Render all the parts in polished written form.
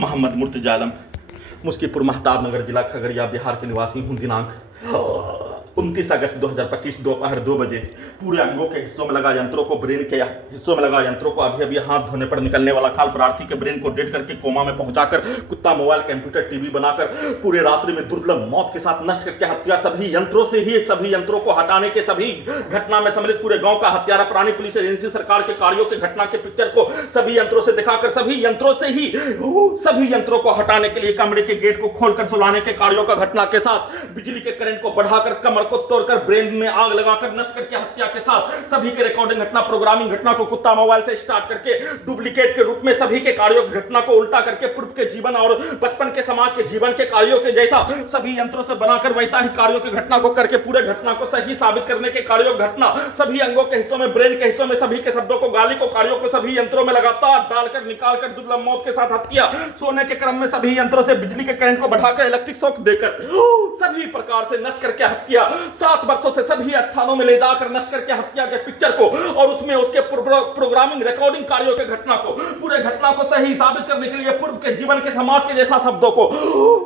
मोहम्मद मुर्तजा आलम, मुस्कीपुर महताब नगर, जिला खगड़िया, बिहार के निवासी हूँ। दिनांक 29 अगस्त 2025 दोपहर 2 बजे पूरे अंगों के हिस्सों में लगा यंत्रों को, ब्रेन के हिस्सों में लगा यंत्रों को अभी हाथ धोने पर निकलने वाला खाल प्रार्थी के ब्रेन को डेड करके कोमा में पहुंचाकर कुत्ता, मोबाइल, कंप्यूटर, टीवी बनाकर पूरे रात्रि में दुर्लभ मौत के साथ नष्ट करके हत्या, सभी यंत्रों से ही सभी यंत्रों को हटाने के सभी घटना में सम्मिलित पूरे गांव का हत्यारा प्राणी, पुलिस एजेंसी, सरकार के कार्यों के घटना के पिक्चर को सभी यंत्रों से दिखाकर सभी यंत्रों से ही सभी यंत्रों को हटाने के लिए कमरे के गेट को खोलकर सुलाने के कार्यों का घटना के साथ बिजली के करंट को बढ़ाकर कमर को तोड़कर ब्रेन में आग लगाकर नष्ट करके हत्या के साथ सभी के रिकॉर्डिंग घटना, प्रोग्रामिंग घटना को कुत्ता मोबाइल से स्टार्ट करके डुप्लीकेट के रूप में सभी के कार्यों की घटना को उल्टा करके पूर्व के जीवन और बचपन के समाज के जीवन के कार्यों के जैसा सभी यंत्रों से बनाकर वैसा ही कार्यों की घटना को करके पूरे घटना को सही साबित करने के कार्यों घटना सभी अंगों के हिस्सों में, ब्रेन के हिस्सों में सभी के शब्दों को, गाली को, कार्यों को सभी यंत्रों में लगातार डालकर निकालकर दुर्लभ मौत के साथ हत्या, सोने के क्रम में सभी यंत्रों से बिजली के करंट को बढ़ाकर इलेक्ट्रिक शॉक देकर सभी प्रकार से नष्ट करके हत्या, 7 वर्षों से सभी स्थानों में ले जाकर नष्ट करके हत्या के पिक्चर को और उसमें उसके प्रोग्रामिंग, रिकॉर्डिंग कार्यों के घटना को, पूरे घटना को सही साबित करने के लिए पूर्व के जीवन के समाज के जैसा शब्दों को,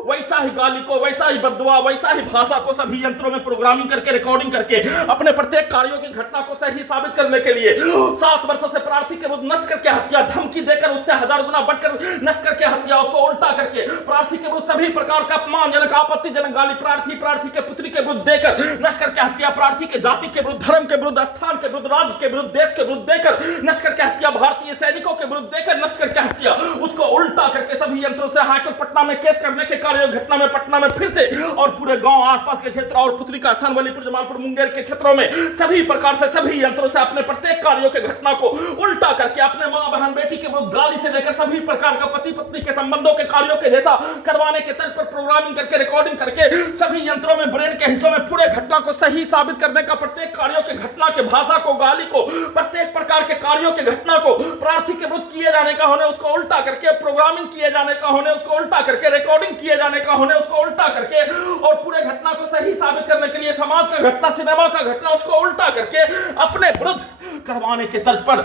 वैसा ही गाली को, वैसा ही बददुआ, वैसा ही भाषा को सभी यंत्रों में प्रोग्रामिंग करके, रिकॉर्डिंग करके अपने प्रत्येक कार्यों की घटना को सही साबित करने के लिए 7 वर्षों से प्रार्थी के विरुद्ध नष्ट करके हत्या, धमकी देकर उससे 1000 गुना बढ़कर नष्ट करके हत्या, उसको उल्टा करके प्रार्थी के विरुद्ध सभी प्रकार का अपमानजनक, आपत्तिजनक गाली प्रार्थी के पुत्री के विरुद्ध देकर नष्ट करके हत्या, प्रार्थी के जाति के विरुद्ध, धर्म के विरुद्ध, स्थान के विरुद्ध, राज्य के विरुद्ध, देश के विरुद्ध देकर नष्ट करके हत्या, भारतीय सैनिकों के विरुद्ध देकर नष्ट करके हत्या, उसको उल्टा करके सभी यंत्रों से हाईकोर्ट पटना में केस करने के कार्य घटना में पटना में फिर से और पूरे गांव आसपास के क्षेत्र और पुत्री का स्थान वलीपुर, जमालपुर, मुंगेर के क्षेत्रों में सभी प्रकार से सभी यंत्रों से अपने प्रत्येक कार्यों के घटना को उल्टा करके अपने मां, बहन, बेटी के विरुद्ध गाली से लेकर सभी प्रकार का पति पत्नी के संबंधों के कार्यों के जैसा करवाने के तर्ज पर प्रोग्रामिंग करके, रिकॉर्डिंग करके सभी यंत्रों में, ब्रेन के हिस्सों में पूरे घटना को सही साबित करने का, प्रत्येक कार्यों के घटना के भाषा को, गाली को, प्रत्येक प्रकार के कार्यों के घटना को प्रार्थी के विरुद्ध किए जाने का होने उसको उल्टा करके, प्रोग्रामिंग किए जाने का होने उसको उल्टा करके, रिकॉर्डिंग किए जाने का होने उसको उल्टा करके और पूरे घटना को सही साबित करने के लिए समाज का घटना, सिनेमा का घटना उसको उल्टा करके अपने विरुद्ध करवाने के तर्ज पर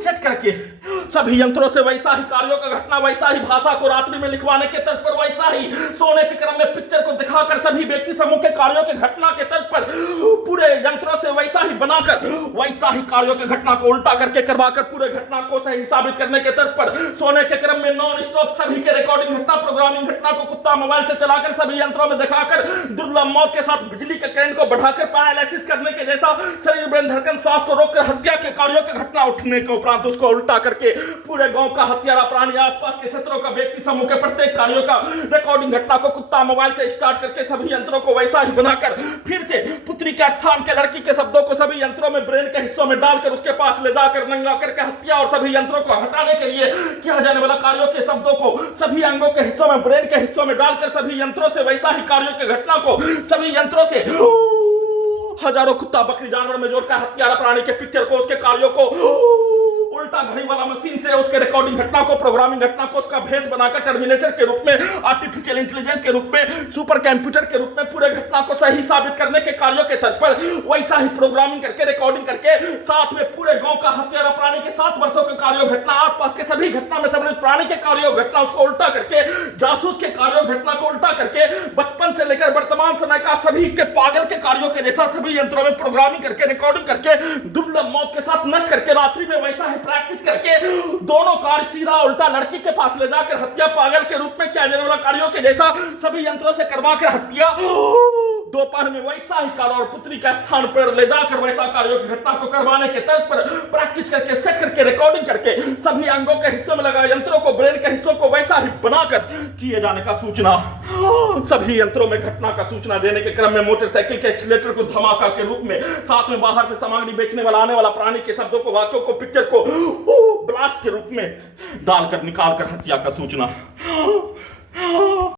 सेट करके सभी यंत्रों से वैसा ही कार्यों का घटना, वैसा ही भाषा को रात्रि में लिखवाने के तर्ज पर, वैसा ही सोने के क्रम में पिक्चर को दिखाकर सभी व्यक्ति समूह के कार्यों के घटना के तर्ज पर पूरे यंत्रों से वैसा ही बनाकर वैसा ही कार्यों के घटना को उल्टा करके करवाकर पूरे घटना को सही साबित करने के तर्ज पर सोने के क्रम में नॉन स्टॉप सभी के रिकॉर्डिंग घटना, प्रोग्रामिंग घटना को कुत्ता मोबाइल से चलाकर सभी यंत्रों में दिखाकर दुर्लभ मौत के साथ बिजली के करंट को बढ़ाकर पैरालिसिस करने के जैसा शरीर, ब्रेन, धड़कन, सांस को रोककर हत्या के कार्यों की घटना उठने के उपरांत उसको उल्टा करके पूरे गांव का हत्यारा प्राणी, आसपास के क्षेत्रों का व्यक्ति समूह के प्रत्येक कार्यों का रिकॉर्डिंग घटना को कुत्ता मोबाइल से स्टार्ट करके सभी यंत्रों को वैसा ही बनाकर फिर से पुत्री के स्थान के लड़की के शब्दों को सभी यंत्रों में, ब्रेन के हिस्सों में डालकर उसके पास ले जाकर नंगा करके हत्या और सभी यंत्रों को हटाने के लिए किया जाने वाला कार्यों के शब्दों को सभी अंगों के हिस्सों में, ब्रेन के हिस्सों में डालकर सभी यंत्रों से वैसा ही कार्यों के घटना को सभी यंत्रों से हजारों कुत्ता, बकरी, जानवर में जोड़कर हत्यारा प्राणी के पिक्चर को, उसके कार्यों को उल्टा घड़ी वाला मशीन से उसके रिकॉर्डिंग घटना को, प्रोग्रामिंग घटना को उसका भेष बनाकर टर्मिनेटर के रूप में, आर्टिफिशियल इंटेलिजेंस के रूप में, सुपर कंप्यूटर के रूप में पूरे घटना को सही साबित करने के कार्यों के तर्ज पर वैसा ही प्रोग्रामिंग करके, रिकॉर्डिंग करके साथ में पूरे गांव का हत्यारा प्राणी के 7 वर्षों के कार्यों घटना, आसपास के सभी घटना में सम्मिलित प्राणी के कार्यों घटना उसको उल्टा करके, जासूस के कार्यों घटना को उल्टा करके, बचपन से लेकर वर्तमान समय का सभी के पागल के कार्यों के जैसा सभी यंत्रों में प्रोग्रामिंग करके, रिकॉर्डिंग करके दुर्लभ मौत के साथ नष्ट करके रात्रि में वैसा ही प्रैक्टिस करके दोनों कार्य सीधा उल्टा लड़की के पास ले जाकर हत्या, पागल के रूप में किया जाने वाला कार्यों के जैसा सभी यंत्रों से करवा कर हत्या, दोपहर में वैसा ही कार्य और पुत्री का स्थान पर ले जाकर वैसा कार्यों की घटना को करवाने के तर्ज पर प्रैक्टिस करके, सेट करके, रिकॉर्डिंग करके सभी अंगों के हिस्सों में लगा यंत्रों को, ब्रेन के हिस्सों को वैसा ही बनाकर किए जाने का सूचना सभी यंत्रों में घटना का सूचना देने के क्रम में मोटरसाइकिल के एक्सीलेटर को धमाका के रूप में, साथ में बाहर से सामग्री बेचने वाला आने वाला प्राणी के शब्दों को, वाक्यों को, पिक्चर को ब्लास्ट के रूप में डालकर निकालकर हत्या का सूचना